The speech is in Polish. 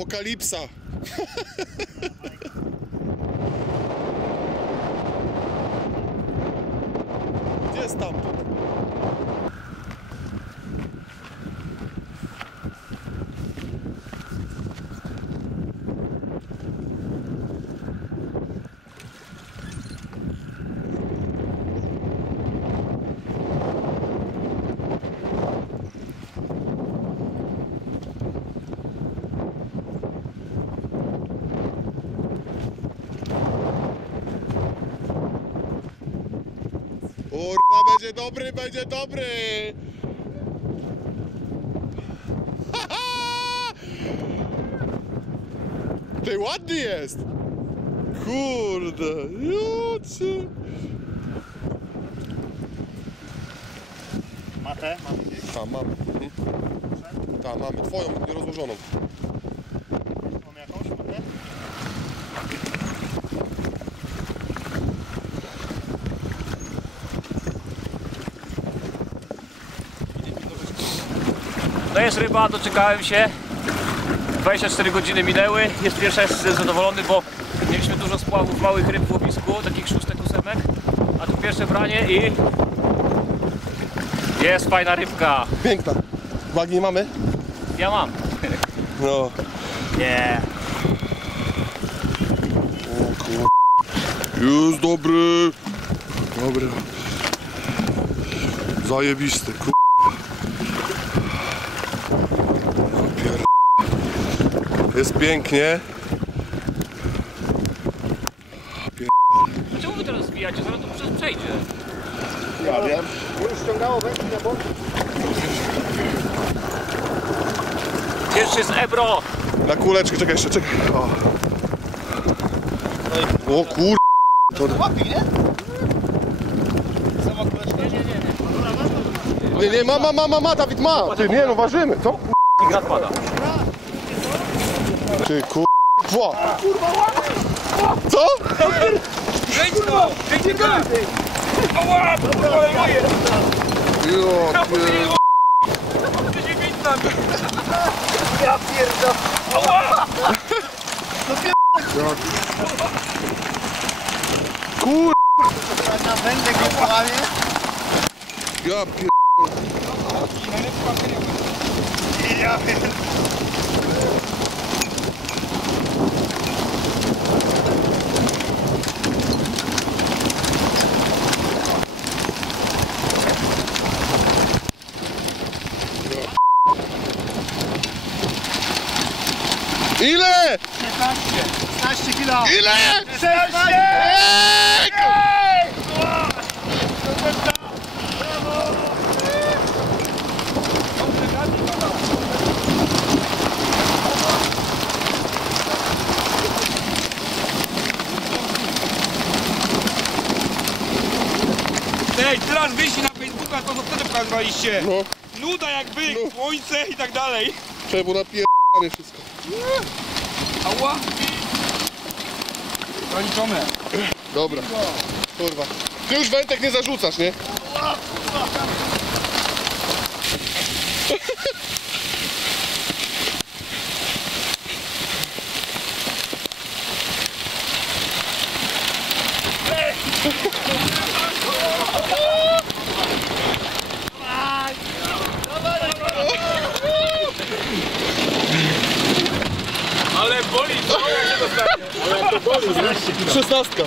Apokalipsa. Kurwa, będzie dobry, będzie dobry! Ty ładny jest! Kurde, jucy. Matę? Tam mamy. Mhm. Tam mamy, twoją nierozłożoną. Jest ryba, doczekałem się. 24 godziny minęły. Jest pierwszy jestem zadowolony, bo mieliśmy dużo spławów małych ryb w łowisku, takich szóstek, ósemek. A tu pierwsze branie i jest fajna rybka. Piękna. Wagi nie mamy? Ja mam. No. Nie. O kur... Jest dobry. Dobry. Zajebisty, kur... Jest pięknie. A czemu wy teraz zbijacie? Zaraz to przez przejdzie. Ja wiem. Już ściągało wędki na bok. Pierwszy jest Ebro. Na kuleczkę, czekaj jeszcze, czekaj. O, o kur... To... Łapi, nie? Sama kuleczka? Nie, nie, nie. Nie, nie, ma, ma, ma, ma, ma, Dawid ma. Ty, nie no, ważymy, co? I grat pada. Ty, kur... Ła. Co? Wejdź go! Wejdź go! Ała! Jo, pier... Ja pierdolę. Kur... Na wędek nie połamie. Ja pier... Ja pierdolę. Ile? 16 kilo. Ile? 16! Ej! Ej, teraz wyjście na Facebooka, to co wtedy pokazywaliście. No, Nuda jak byk, No. słońce i tak dalej. trzeba było napierdane wszystko. Ała. Zaliczone. Dobra. Kurwa. Ty już wętek nie zarzucasz, nie? Ale boli, co jak się dostanie? Szesnastka.